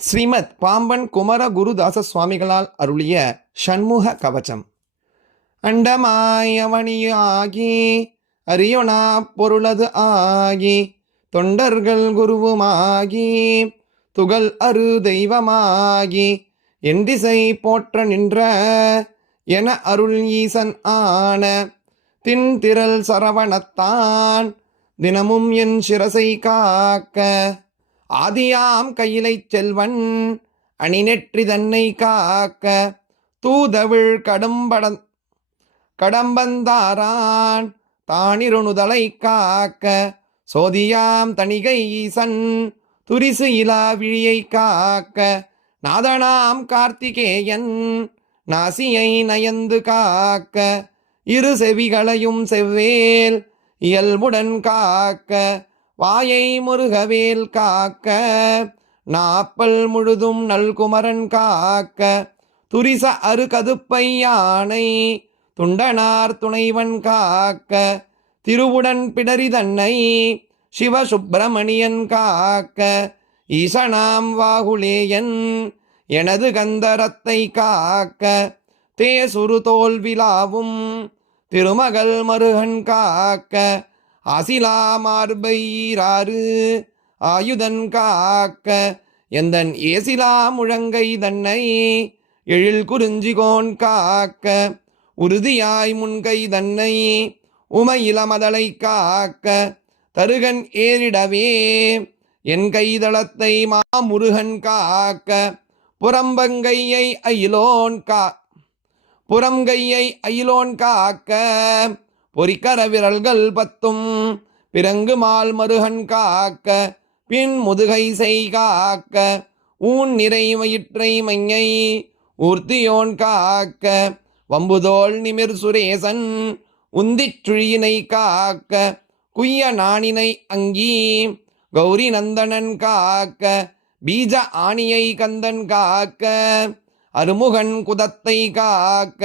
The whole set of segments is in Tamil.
ஸ்ரீமத் பாம்பன் குமர குருதாச சுவாமிகளால் அருளிய ஷண்முக கவச்சம். அண்டமாயவணியாகி அரியொணா பொருளது ஆகி தொண்டர்கள் குருவுமாகி துகள் அரு தெய்வமாகி எண்டிசை போற்ற நின்ற என அருள் ஈசன் ஆன தின்திரள் சரவணத்தான் தினமும் என் சிரசை காக்க ஆதியாம் கையிலை செல்வன் அணிநெற்றி தன்னை காக்க தூதவிழ் கடும்பட கடம்பந்தாரான் தானிருணுதலை காக்க சோதியாம் தணிகை ஈசன் துரிசு இலா விழியை காக்க நாதனாம் கார்த்திகேயன் நாசியை நயந்து காக்க இரு செவிகளையும் செவ்வேல் இயல்புடன் காக்க வாயை முருகவேல் காக்க நாப்பல் முழுதும் நல்குமரன் காக்க. துரிச அரு கதுப்பை யானை துண்டனார் துணைவன் காக்க. திருவுடன் பிடரி தன்னை சிவசுப்பிரமணியன் காக்க. ஈசனாம் வாகுலேயன் எனது கந்தரத்தை காக்க. தேசுரு தோல்விலாவும் திருமகள் மருகன் காக்க. ஆசிலா மார்பைராறு ஆயுதன் காக்க எந்தன் ஏசிலா முழங்கை தன்னை எழில் குறிஞ்சிகோன் காக்க உறுதியாய் முன்கை தன்னை உமையிலமதலை காக்க தருகன் ஏறிடவே என் கைதளத்தை மாமுருகன் காக்க புறம்பங்கையை அயிலோன் கா புறங்கையை அயிலோன் காக்க பொறிக்கர விரல்கள் பத்தும். பிறங்கு மால் மருகன் காக்க பின் முதுகை செய் காக்க ஊன் நிறை வயிற்றை மையை ஊர்த்தியோன் காக்க வம்புதோள் நிமிர் சுரேசன் உந்திச் சுழியினை காக்க குய்ய நாணினை அங்கி கௌரி நந்தனன் காக்க பீஜ ஆணியை கந்தன் காக்க அருமுகன் குதத்தை காக்க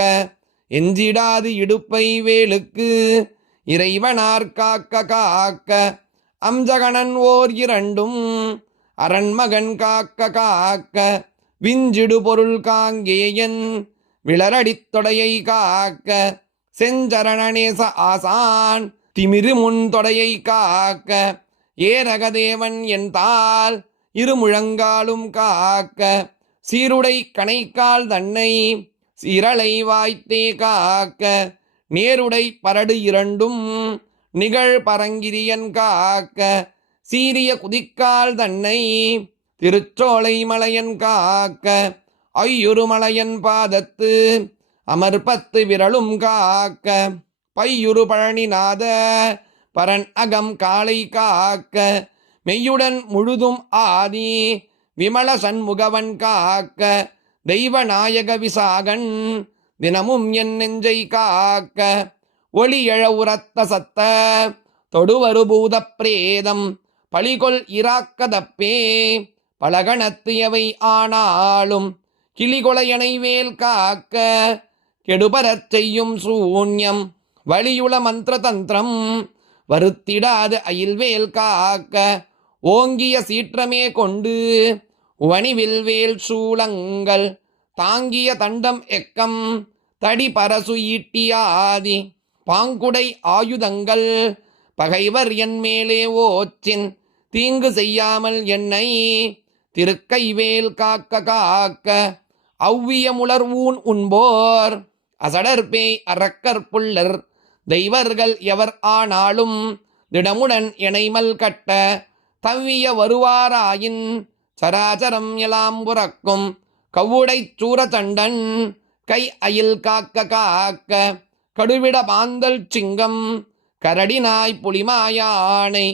எஞ்சிடாது இடுப்பை வேலுக்கு. இறைவனார் காக்க காக்க அம்ஜகணன் ஓர் இரண்டும். அரண்மகன் காக்க காக்க விஞ்சிடு பொருள் காங்கேயன். விளரடித் தொடையை காக்க செஞ்சரணேச ஆசான். திமிரு முன் தொடையை காக்க ஏரகதேவன் என்றால் இருமுழங்காலும் காக்க சீருடை கணைக்கால் தன்னை. சிரளை வாய்த்தே காக்க நேருடை பரடு இரண்டும் நிகழ் பரங்கிரியன் காக்க சீரிய குதிக்கால் தன்னை திருச்சோலை மலையன் காக்க ஐயுருமலையன் பாதத்து அமர்பத்து விரலும் காக்க பையுரு பழனிநாத பரன் அகம் காளை காக்க மெய்யுடன் முழுதும் ஆதி விமல சண்முகவன் காக்க தெய்வநாயக விசாகன் தினமும் என் நெஞ்சை காக்க ஒளி உரத்த சத்த தொடுவரு பூத பிரேதம் பழிகொள் இராக்கதப்பே பலகணத்தியவை ஆனாலும் கிளிகொலையனை வேல் காக்க கெடுபரச் செய்யும் சூன்யம் வழியுள மந்திர தந்திரம் வருத்திடாது அயில்வேல் காக்க ஓங்கிய சீற்றமே கொண்டு வணிவில்வேல் சூளங்கள் தாங்கிய தண்டம் எக்கம் தடி பரசு ஈட்டியாதி பாங்குடை ஆயுதங்கள் பகைவர் என் மேலே ஓச்சின் தீங்கு செய்யாமல் என்னை திருக்கைவேல் காக்க காக்க அவ்விய உண்போர் அசடர் பேய் புள்ளர் தெய்வர்கள் எவர் ஆனாலும் திடமுடன் இணைமல் கட்ட தவ்விய வருவாராயின் சராச்சரம் எலாம் புறக்கும். கவ்வுடை சூரதண்டன் கை அயில் காக்க காக்க கடுவிட பாந்தல் சிங்கம் கரடினாய் புலிமாயானை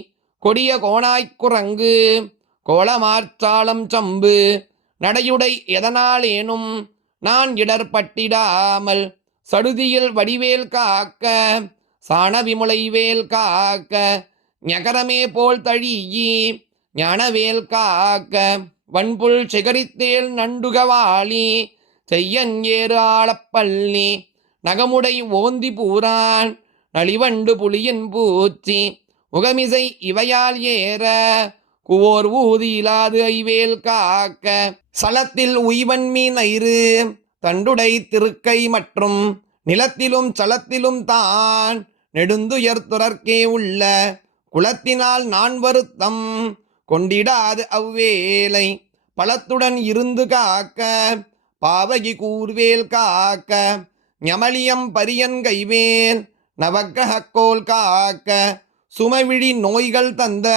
கொடிய கோணாய்க் குரங்கு கோலமார்ச்சாளம் சம்பு நடையுடை எதனாலேனும் நான் இடர்பட்டிடாமல் சடுதியில் வடிவேல் காக்க சாண விமுலை வேல் காக்க ஞகரமே போல் தழியி ஞானவேல் காக்க வன்புல் சிகரித்தேல் நண்டுகவாளி செய்யன் ஏறு ஆளப்பள்ளி நகமுடை ஓந்தி பூரான் நளிவண்டு புலியின் பூச்சி முகமிசை இவையால் ஏற குவோர் ஊதி இலாது ஐவேல் காக்க சலத்தில் உய்வன் மீன் ஐரு தண்டுடை திருக்கை மற்றும் நிலத்திலும் சலத்திலும் தான் நெடுந்துயர் துறர்க்கே உள்ள குலத்தினால் நான் வருத்தம் கொண்டிடாது அவ்வேலை பழத்துடன் இருந்து காக்க பாவகி கூர்வேல் காக்க ஞமலியம் பரியன் கைவேல் நவக்கிரகக்கோல் காக்க சுமவிழி நோய்கள் தந்த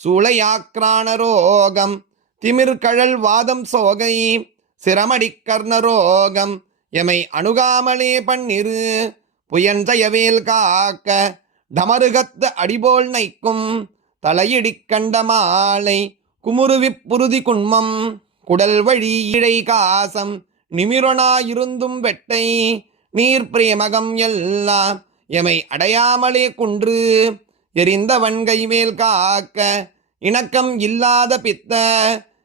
சூளையாக்கிரான ரோகம் திமிர்கழல் வாதம் சோகை சிரமடிக் கர்ண ரோகம் எமை அணுகாமலே பன்னிரு புயஞ்சயவேல் காக்க டமருகத்து அடிபோல் நைக்கும் தலையிடிக் கண்ட மாலை குமுருவிப் புருதி குண்மம் குடல் வழி இழை காசம் நிமிரனாயிருந்தும் வெட்டை நீர் பிரேமகம் எல்லாம் எமை அடையாமலே குன்று. எரிந்தவன் கைமேல் காக்க இணக்கம் இல்லாத பித்த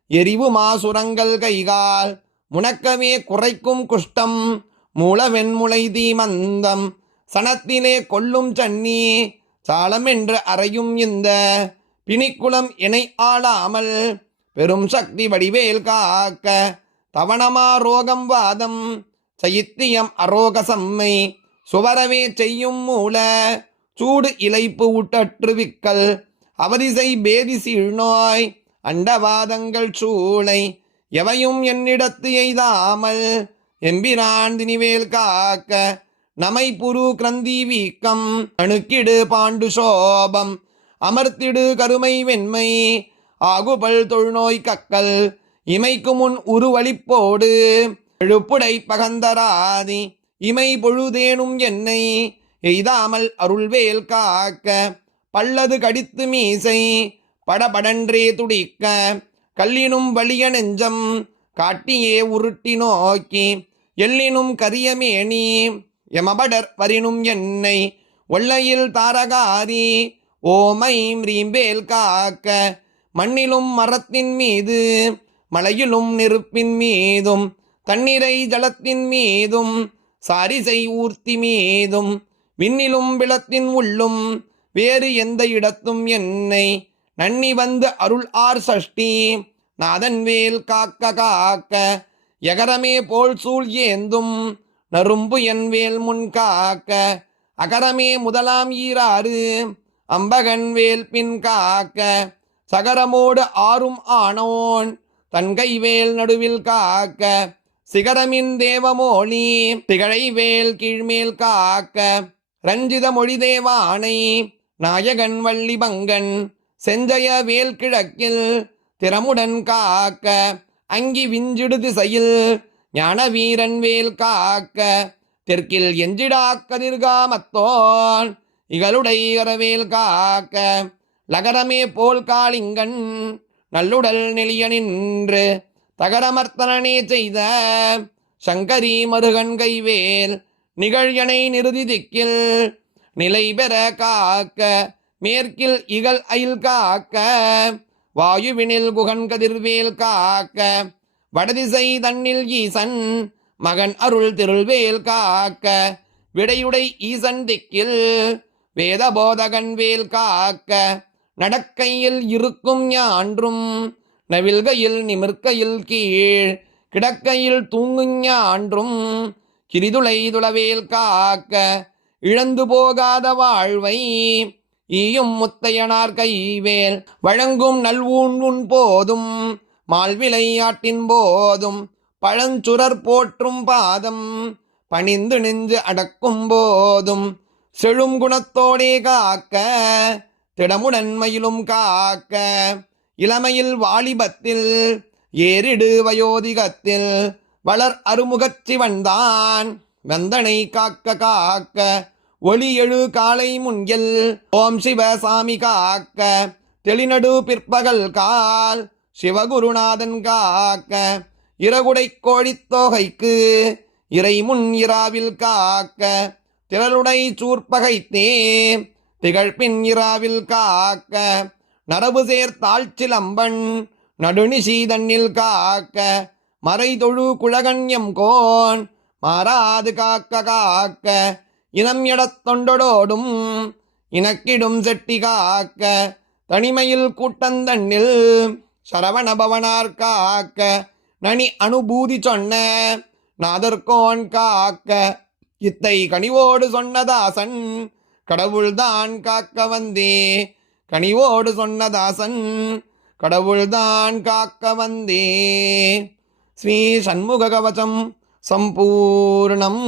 எரிவு மாசுரங்கள் கைகால் முனக்கமே குறைக்கும் குஷ்டம் மூலவெண்முளை தீமந்தம் சனத்திலே கொல்லும் சன்னி சாளமென்று அறையும் இந்த பிணிக்குளம் இணை ஆளாமல் பெரும் சக்தி வடிவேல் காக்க தவணமா ரோகம் வாதம் சைத்தியம் அரோக சம்மை சுவரவே செய்யும் மூல சூடு இலைப்பு ஊட்டற்றுவிக்கல் அவதிசை பேதி சீழ்நோய் அண்டவாதங்கள் சூளை எவையும் என்னிடத்து எய்தாமல் எம்பிரான் தினிவேல் காக்க நமை புரு கிரந்தி வீக்கம் அணுக்கிடு பாண்டு சோபம் அமர்த்திடு கருமை வெண்மை ஆகுபல் தொழுநோய் கக்கல் இமைக்கு முன் உருவழிப்போடு எழுப்புடை பகந்தராதி இமை பொழுதேனும் என்னை எய்தாமல் அருள்வேல் காக்க பல்லது கடித்து மீசை படபடன்றே துடிக்க கல்லினும் வலிய நெஞ்சம் காட்டியே உருட்டி நோக்கி எல்லினும் கரியமேனி யமபடர் வரினும் என்னை ஒள்ளையில் தாரகாரி ஓமை ரீம்பேல் காக்க மண்ணிலும் மரத்தின் மீது மலையிலும் நெருப்பின் மீதும் தண்ணீரை ஜலத்தின் மீதும் சாரிசை ஊர்த்தி மீதும் விண்ணிலும் விளத்தின் உள்ளும் வேறு எந்த இடத்தும் என்னை நன்னி வந்து அருள் ஆர் சஷ்டி நாதன் வேல் காக்க காக்க எகரமே போல் சூழ் ஏந்தும் நரும்பு என் வேல் முன் காக்க அகரமே முதலாம் ஈராறு அம்பகன்வேல் பின் காக்க சகரமோடு ஆறும் ஆனோன் தன்கை வேல் நடுவில் காக்க சிகரமின் தேவமோழி திகழை வேல் கீழ்மேல் காக்க ரஞ்சித மொழி தேவானை நாயகன் வள்ளி பங்கன் செஞ்சய வேல் கிழக்கில் திறமுடன் காக்க அங்கி விஞ்சிடு திசையில் ஞான வீரன் வேல் காக்க தெற்கில் எஞ்சிடா கதிர்காமத்தோன் இகளுடை அரவேல் காக்க லகரமே போல் காளிங்கன் நல்லுடல் நெளிய நின்று தகரமர்த்தனனே செய்த சங்கரி மருகன் கைவேல் நிகழ்யனை நிறுதி திக்கில் நிலை பெற காக்க மேற்கில் இகல் அயில் காக்க வாயுவினில் குகன் கதிர்வேல் காக்க வடதிசை தன்னில் ஈசன் மகன் அருள் திருள்வேல் காக்க விடையுடை ஈசன் திக்கில் வேதபோதகன் வேல் காக்க நடக்கையில் இருக்கும் ஞான்றும் நவில்கையில் நிமிர்க்கையில் கீழ் கிடக்கையில் தூங்கும் ஞான்றும் கிரிதுளை துளவேல் காக்க இழந்து போகாத வாழ்வை ஈயும் முத்தையனார் கைவேல் வழங்கும் நல்வூன் உன் போதும் மால்விளையாட்டின் போதும் பழஞ்சுரர் போற்றும் பாதம் பணிந்து நெஞ்சு அடக்கும் போதும் செழும் குணத்தோடே காக்க திடமுடன்மையிலும் காக்க இளமையில் வாலிபத்தில் ஏறிடு வயோதிகத்தில் வளர் அருமுகச் சிவன்தான் வந்தனை காக்க காக்க ஒளி எழு காலை முன்கில் ஓம் சிவசாமி காக்க தெளிநடு பிற்பகல் கால் சிவகுருநாதன் காக்க இரகுடை கோழித்தோகைக்கு இறை முன் இராவில் காக்க திரளுடை சூர்பகைத்தே திகழ்பின் இராவில் காக்க நரபு சேர்த்தாழ்ச்சிலம்பன் நடுநிசீதண்ணில் காக்க மறை தொழு குழகன்யம் கோன் மாறாது காக்க காக்க இனம் எடத்தொண்டடோடும் இனக்கிடும் செட்டி காக்க தனிமையில் கூட்டந்தண்ணில் சரவண பவனார் காக்க நனி அனுபூதி சொன்ன நாதர்கோன் காக்க. இத்தை கனிவோடு சொன்னதாசன் கடவுள்தான் காக்க வந்தே. கனிவோடு சொன்னதாசன் கடவுள்தான் காக்க வந்தே. ஸ்ரீ சண்முக கவசம் சம்பூர்ணம்.